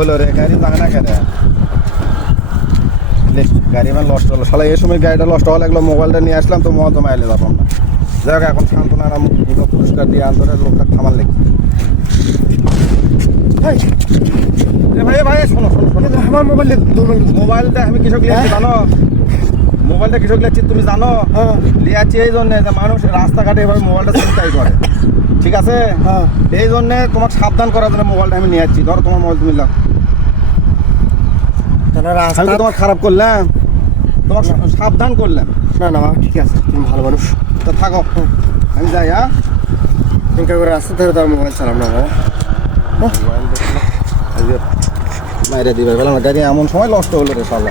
হলো রে, গাড়ি জানে না কেন গাড়ি আমার লস্ট হলো শালা। এই সময় গাড়িটা লস্ট হওয়া লাগলো, মোবাইলটা নিয়ে আসলাম তো মহতমা এলে যাবো না। যাই হোক এখন সান্ত্বনা পুরস্কার দিয়ে আন্তরে লোকটা থামার লেগে। ভাই ভাই শোনো শোনো শোনো, আমার মোবাইলটা আমি কৃষক লিখছি জানো, মোবাইলটা কৃষক লিখছি তুমি জানো। লিয়াচ্ছি এই জন্যে যে মানুষ রাস্তাঘাটে এভাবে মোবাইলটা চিন্তাই করে, ঠিক আছে? এই জন্যে তোমাকে সাবধান করার জন্য মোবাইলটা আমি নিয়ে যাচ্ছি। ধরো তোমার মোবাইল তুমি লাও। আমি তো তোমার খারাপ করলাম, তোমাকে সাবধান করলাম। না না ঠিক আছে, তুমি ভালো মানুষ। তো থাকো, আমি যাই। হ্যাঁ চিন্তা করে রাস্তা ধরে তার মোবাইল চালাম না বাবা। মাইরে দিবে বলে আমার গাড়ি এমন সময় নষ্ট হলো রে শালা।